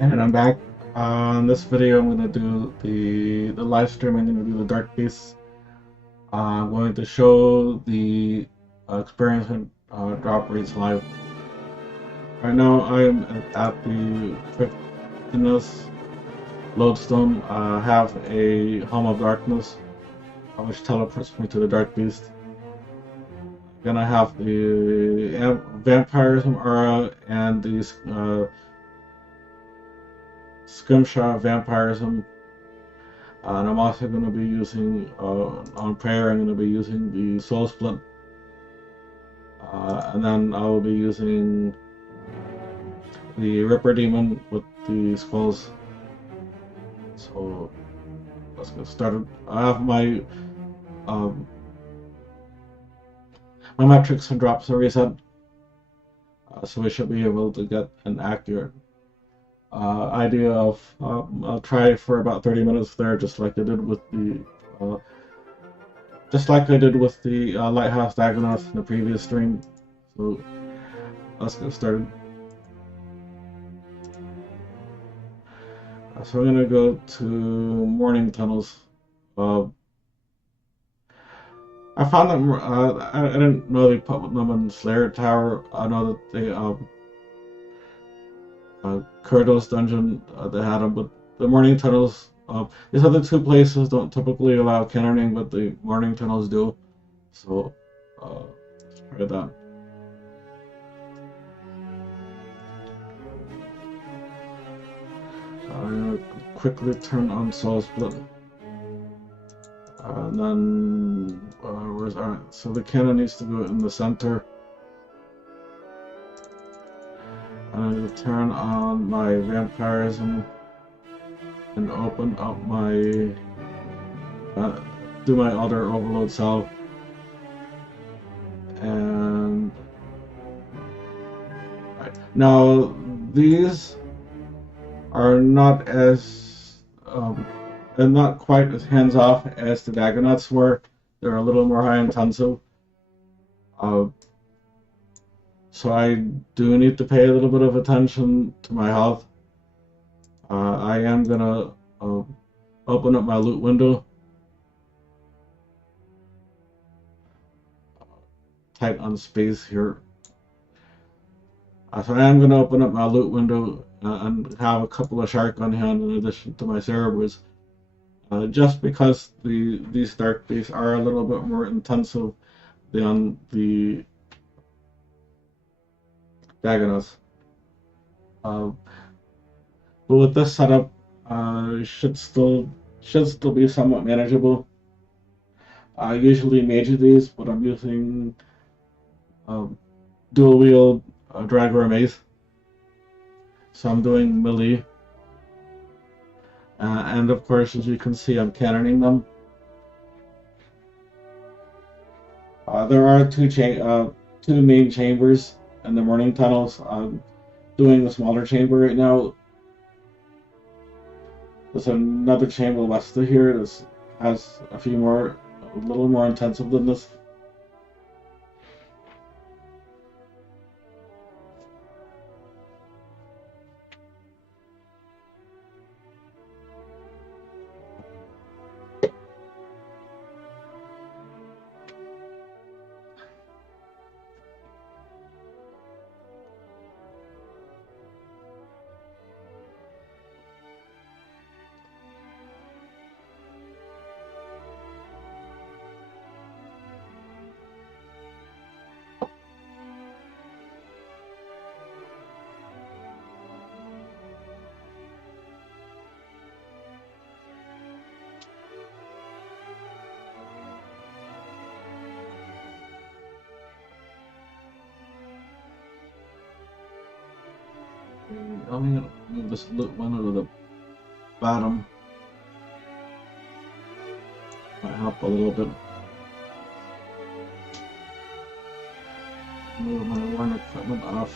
And I'm back. On this video, I'm going to do the live stream. I'm going to do the Dark Beasts. I'm going to show the experience and drop rates live. Right now, I'm at the 15th lodestone. I have a Helm of Darkness, which teleports me to the Dark Beast. Then I have the Vampirism Aura and the Scrimshaw Vampirism. And I'm also going to be using, on prayer, I'm going to be using the Soul Split. And then I will be using the Ripper Demon with the skulls. So let's get started. I have um, my metrics and drops are reset. So we should be able to get an accurate idea of, I'll try for about 30 minutes there, just like I did with the Lighthouse Dagonauts in the previous stream. So let's get started. So we're gonna go to Morning Tunnels. I found them. I didn't know they put them in Slayer Tower. I know that they Kurdos Dungeon they had them, but the Morning Tunnels. These other two places don't typically allow cannoning, but the Morning Tunnels do. So let's try that. I'm gonna quickly turn on Soul Split. And then, where's our, so the cannon needs to go in the center. And I'm going to turn on my vampirism and open up my, do my other overload cell. And, right. Now, these are not as, and not quite as hands-off as the Dagonauts were. They're a little more high intensive. So I do need to pay a little bit of attention to my health. I am gonna open up my loot window. Tight on space here. So I am gonna open up my loot window and have a couple of shark on hand in addition to my Cerebrus. Just because these dark beasts are a little bit more intensive than the Dagonauts. But with this setup, should still be somewhat manageable. I usually major these, but I'm using dual wield Dragor Mace. So I'm doing melee. And of course, as you can see, I'm cannoning them. There are two main chambers in the Morning Tunnels. I'm doing the smaller chamber right now. There's another chamber west of here that has a little more intensive than this. I'm gonna move this loot window to the bottom. Might help a little bit. Move my worn equipment off.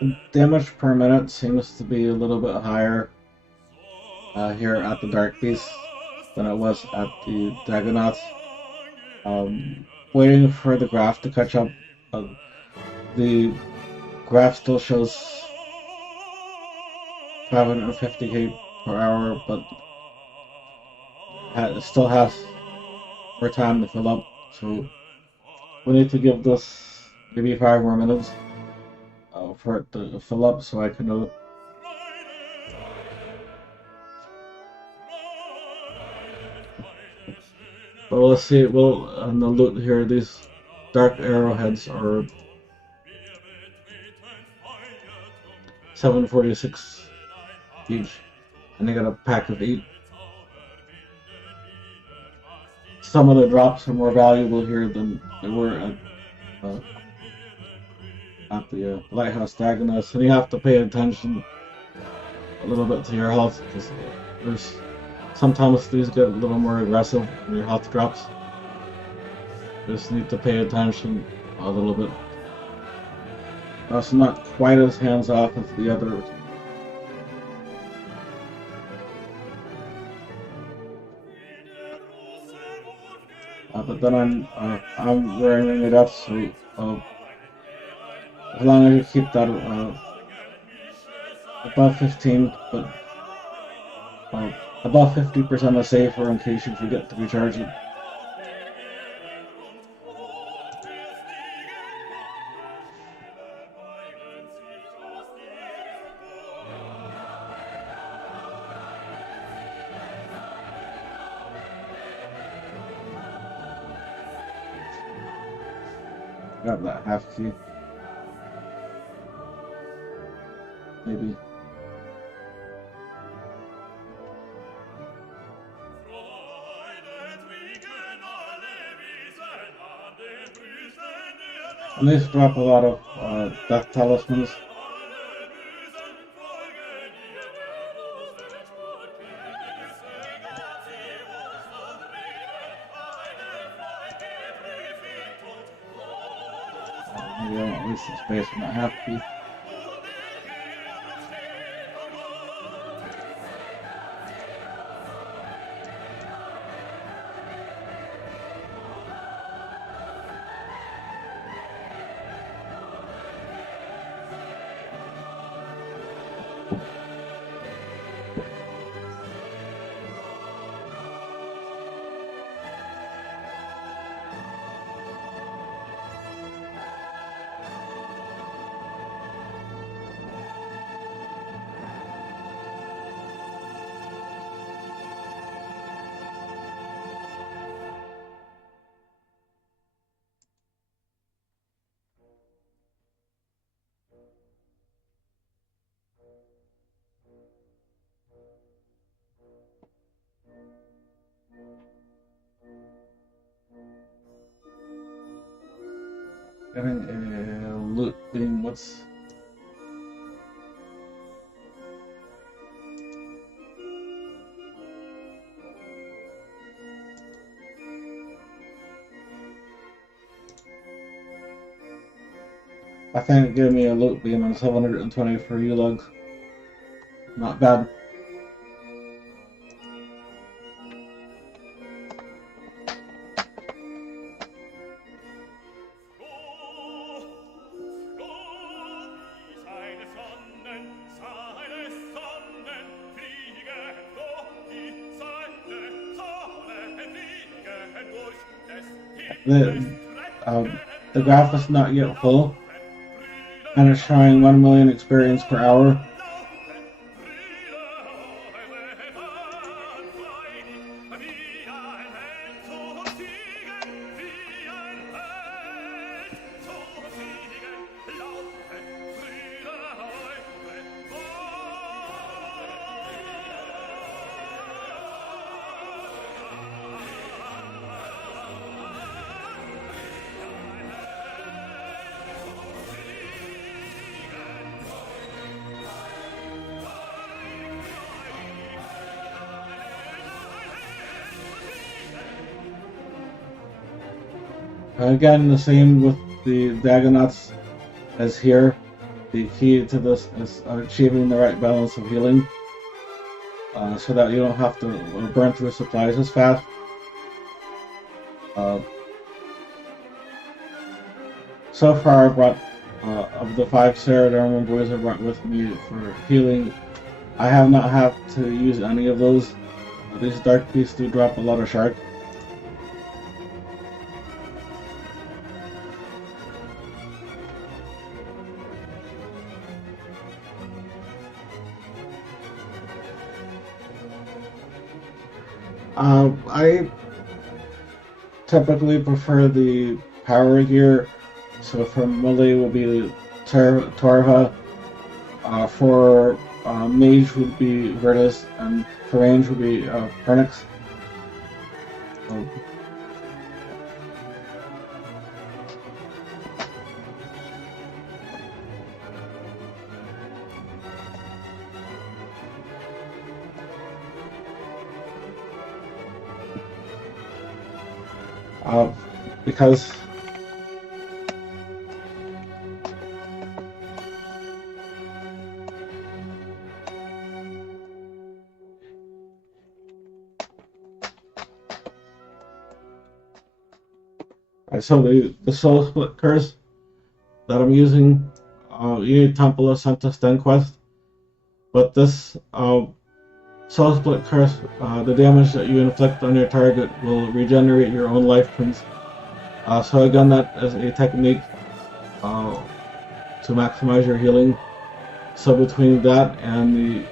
The damage per minute seems to be a little bit higher here at the Dark Beast than it was at the Dagonauts. Waiting for the graph to catch up. The graph still shows 550k per hour, but it still has more time to fill up. So we need to give this maybe 5 more minutes for it to fill up, so I can know. But let's see. Well, on the loot here, these dark arrowheads are 746 each, and they got a pack of 8. Some of the drops are more valuable here than they were at the Lighthouse Dagoness, and you have to pay attention a little bit to your health, because there's sometimes these get a little more aggressive when your health drops. You just need to pay attention a little bit. It's not quite as hands-off as the others. But then I'm wearing it up, so as long as you keep that above 15, but above 50% is safer in case you forget to recharge it. Got that half key. Maybe. And these drop a lot of death talismans. Maybe I won't waste some space on that half key. Getting a loot beam, what's... I think it gave me a loot beam and 720 for U-Lug. Not bad. The graph is not yet full, and it's showing 1 million experience per hour. Again, the same with the Dagonauts as here. the key to this is achieving the right balance of healing, so that you don't have to burn through supplies as fast. So far, I brought of the 5 Saradarman boys I brought with me for healing, I have not had to use any of those. These dark beasts do drop a lot of shark. I typically prefer the power gear, so for melee will be the Torva, for mage would be Virtus, and for range would be Pernix. Because so the soul split curse that I'm using, you need Temple of Santa Sten quest, but this soul split curse, the damage that you inflict on your target will regenerate your own life points. So again, that is a technique to maximize your healing. So between that and the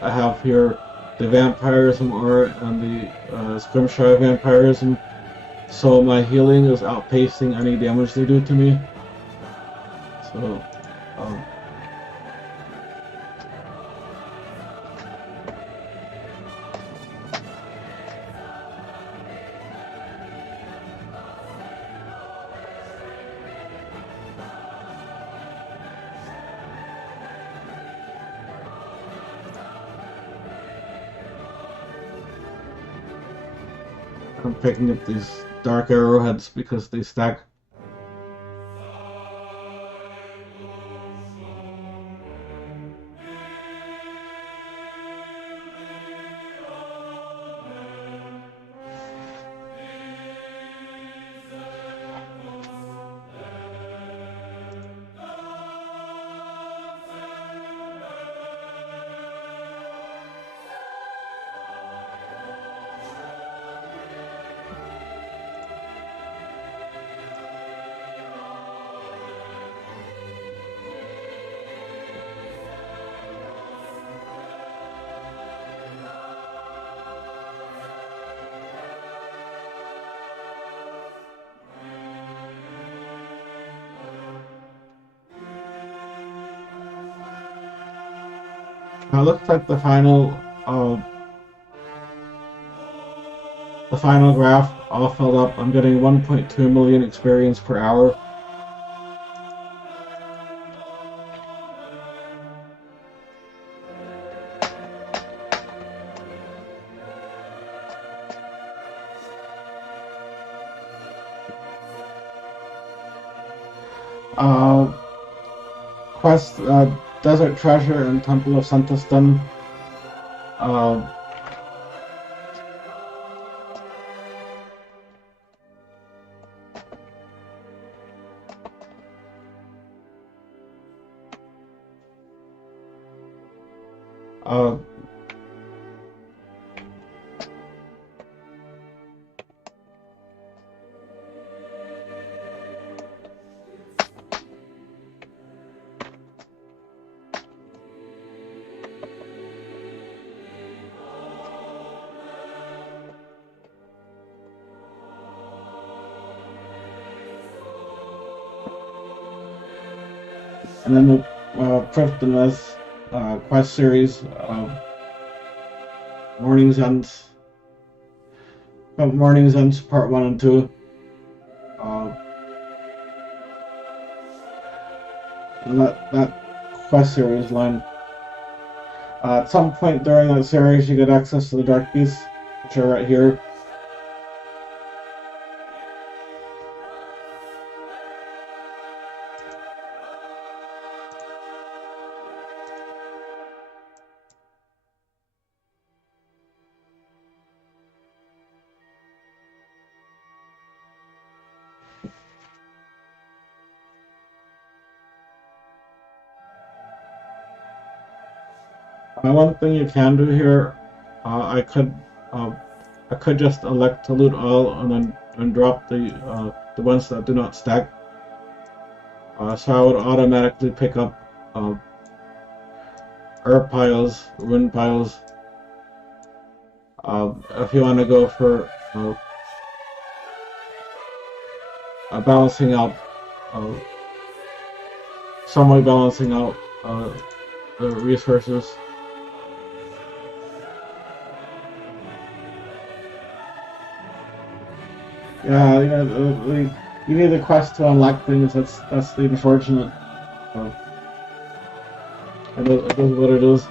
I have here the vampirism aura and the scrimshire vampirism, so my healing is outpacing any damage they do to me. So I'm picking up these dark arrowheads because they stack. Now it looks like the final graph all filled up. I'm getting 1.2 million experience per hour. Quest Desert Treasure and Temple of Santastan. And then the fifth in this quest series, Morning's Ends Part 1 and 2. And that quest series line. At some point during that series, you get access to the Dark Beasts, which are right here. One thing you can do here, I could uh, just elect to loot all and then drop the ones that do not stack. So I would automatically pick up herb piles, rune piles. If you want to go for balancing out, uh, some way balancing out the resources. Yeah, you need the quest to unlock things. That's the unfortunate. Uh, it is what it is.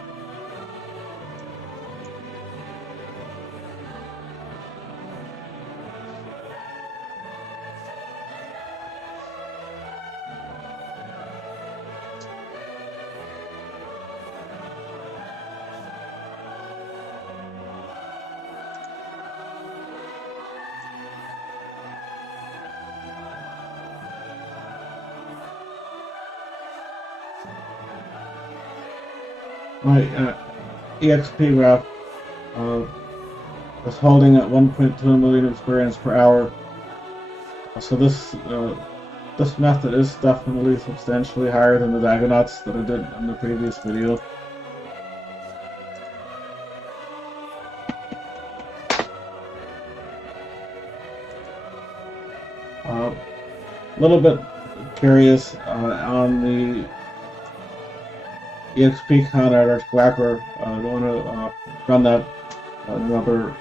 My EXP graph uh, is holding at 1.2 million experience per hour. So this method is definitely substantially higher than the Dagonauts that I did in the previous video. A little bit curious on the EXP count at our Glacker. I want to run that another.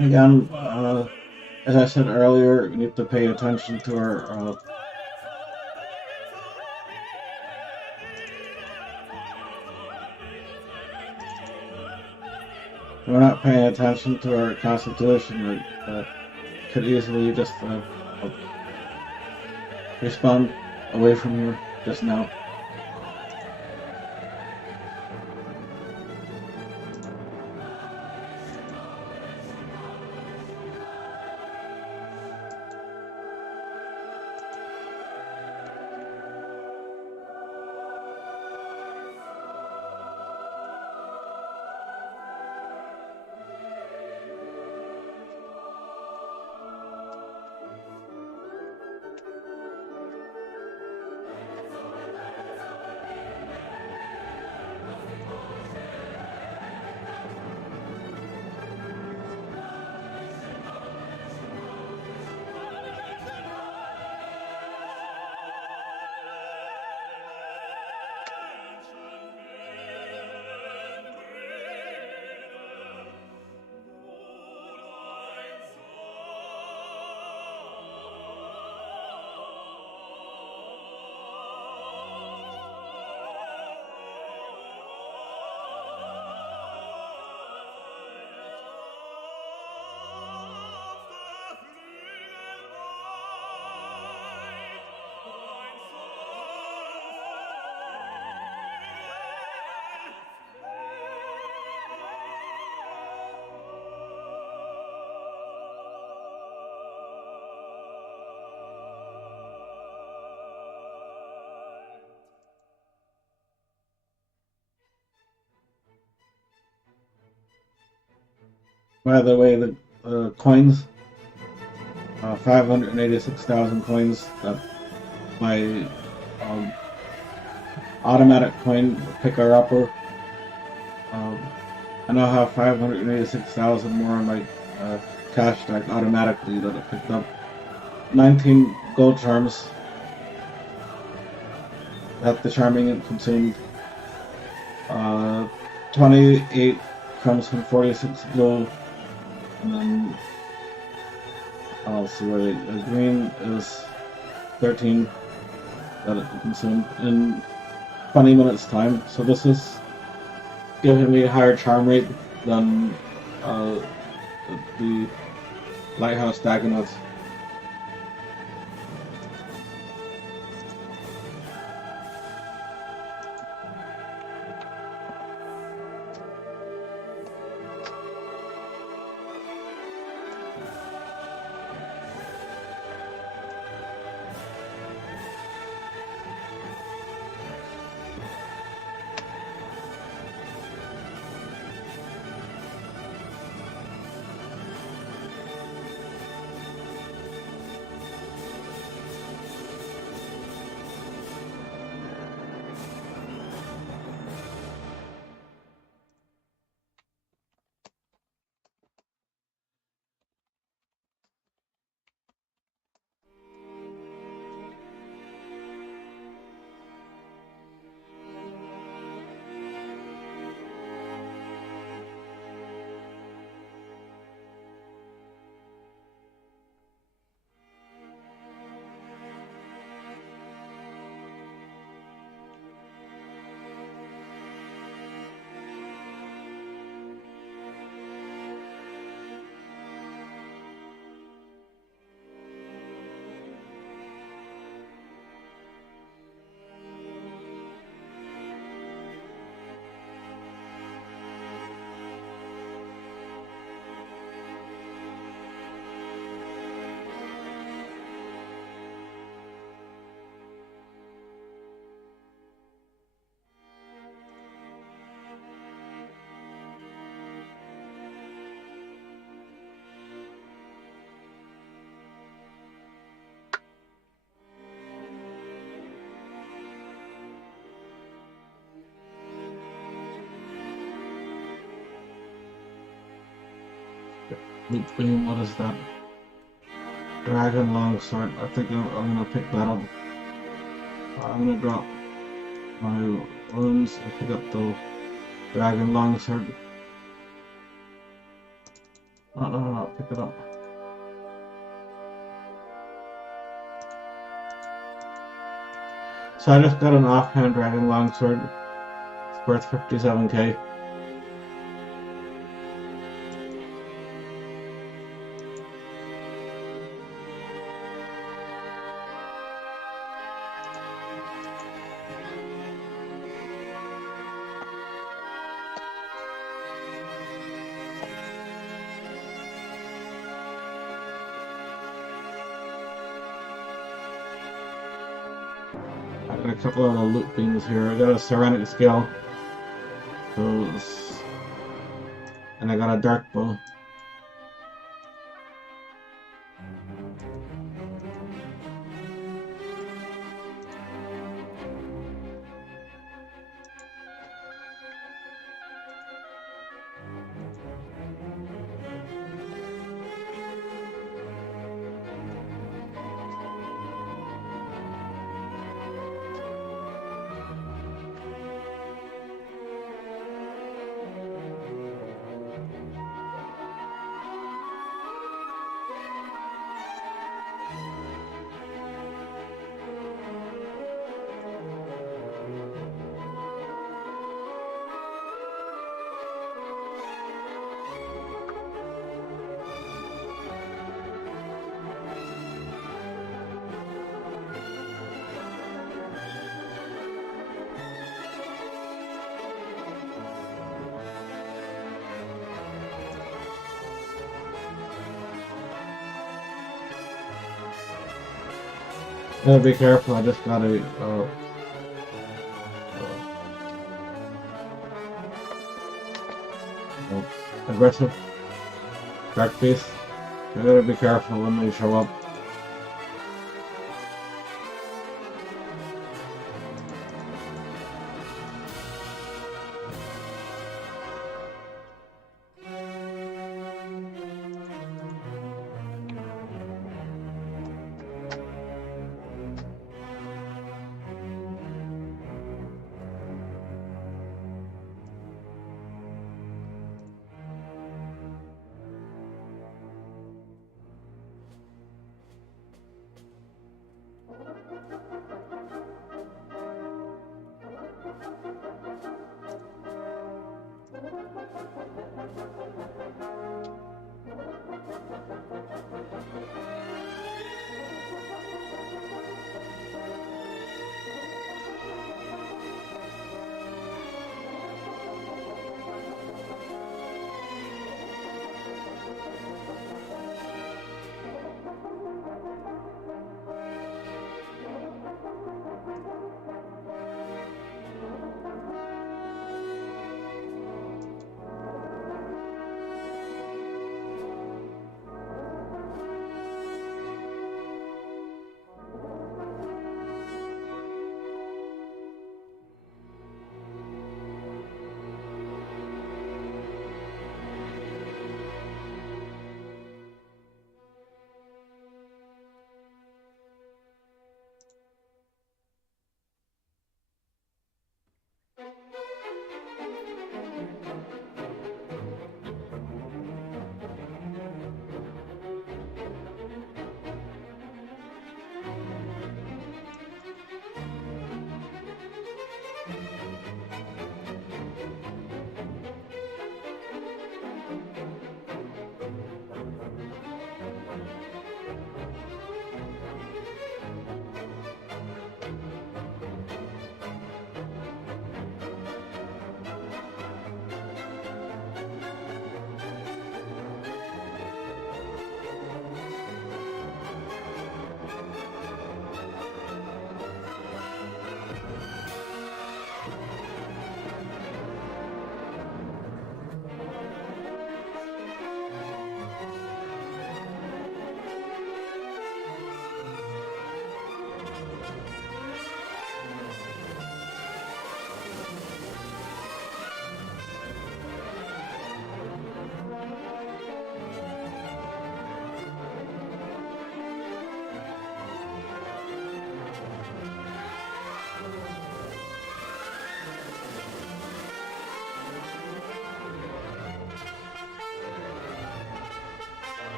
Again, as I said earlier, we need to pay attention to our we're not paying attention to our constitution. Could easily just respawn away from here just now. By the way, the coins, 586,000 coins that my um, automatic coin picker upper. Um, I now have 586,000 more in my cash stack automatically that I picked up. 19 gold charms that the charming consumed. 28 comes from 46 gold. And then I'll see what green is 13 that it consumed in 20 minutes time. So this is giving me a higher charm rate than the lighthouse Dagonauts. Loop beam, what is that? Dragon longsword. I think I'm gonna pick that up. I'm gonna drop my runes and pick up the dragon longsword. No, pick it up. So I just got an offhand dragon longsword. It's worth 57k. I got a couple of the loot beams here. I got a ceramic scale. Those. And I got a dark bow. Gotta be careful, I just gotta aggressive. dark beast. You gotta be careful when they show up.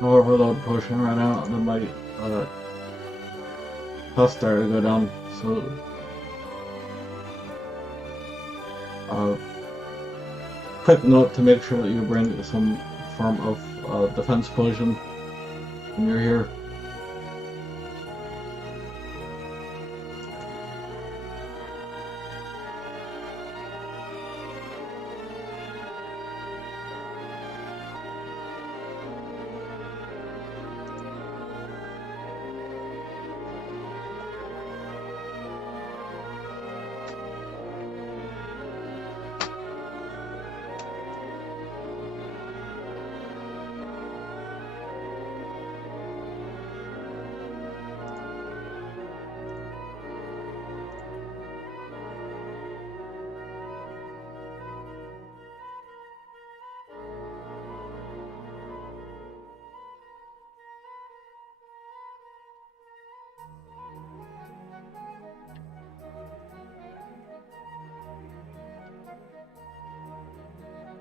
No overload potion right now, then my health started to go down. So, uh, quick note to make sure that you bring some form of defense potion when you're here.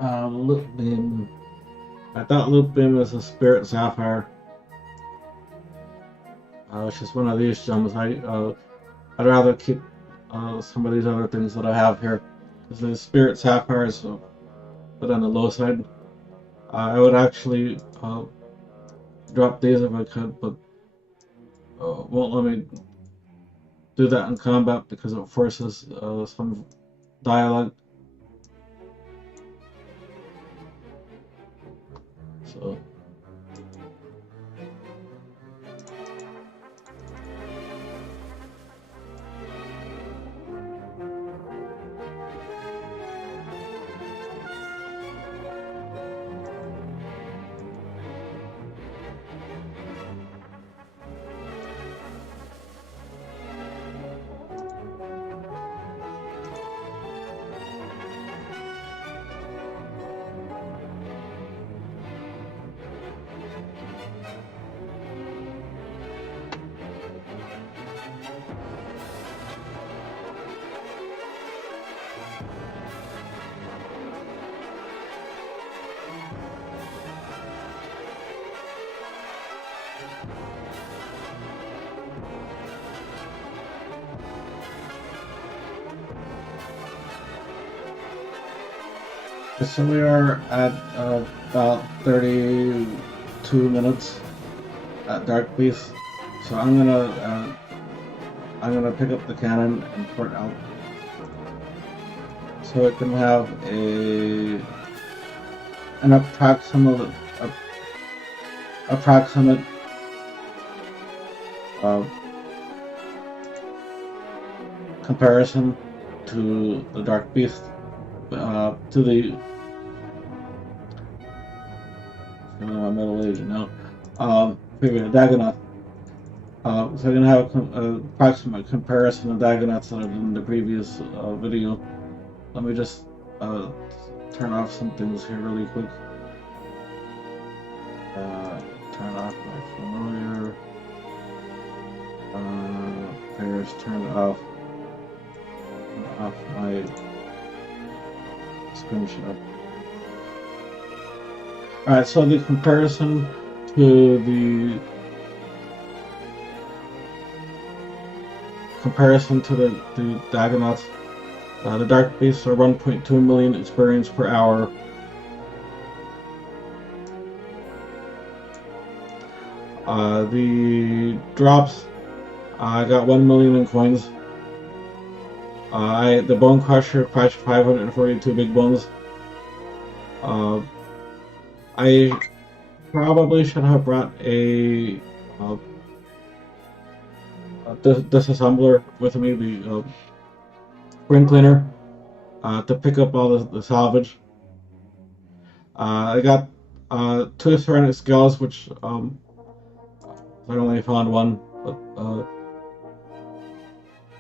Loop beam. I thought loop beam is a spirit sapphire, which is one of these gems. I'd rather keep some of these other things that I have here, because the spirit sapphire is a bit on the low side. I would actually drop these if I could, but won't let me do that in combat because it forces some dialogue. So. So we are at about 32 minutes at Dark Beast. So I'm gonna pick up the cannon and port out, so it can have an approximate comparison to the Dark Beast, to the my middle age now. Dagonoth. So I'm going to have an approximate comparison of Dagonoths that I did in the previous video. Let me just turn off some things here really quick. Turn off my familiar. There's turn off my screenshot. Alright, so the comparison to the Dagonoths, the Dark Beasts are 1.2 million experience per hour. The drops, I got 1 million in coins. The Bone Crusher crushed 542 big bones. I probably should have brought a disassembler with me, the spring cleaner, to pick up all the salvage. I got 2 ceramic scales, which I only found one, but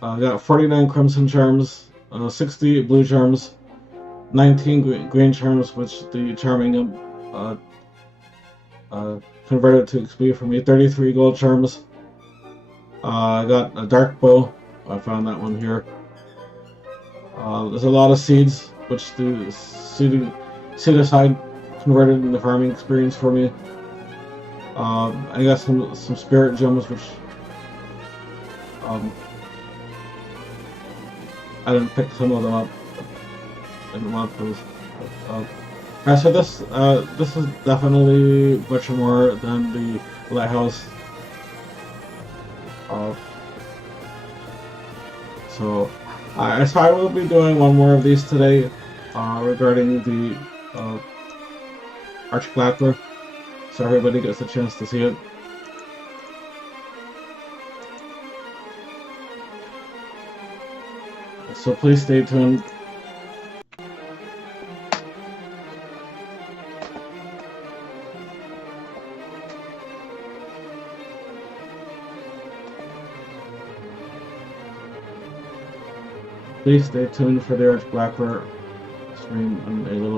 I got 49 crimson charms, 60 blue charms, 19 green charms, which the charming converted to XP for me, 33 gold charms. I got a dark bow. I found that one here. There's a lot of seeds, which the seed-aside converted into farming experience for me. I got some spirit gems, which I didn't pick some of them up. I didn't want those. So this is definitely much more than the lighthouse. So I will be doing one more of these today, regarding the Archglackler, so everybody gets a chance to see it. So please stay tuned. Please stay tuned for the Archglackler stream in a little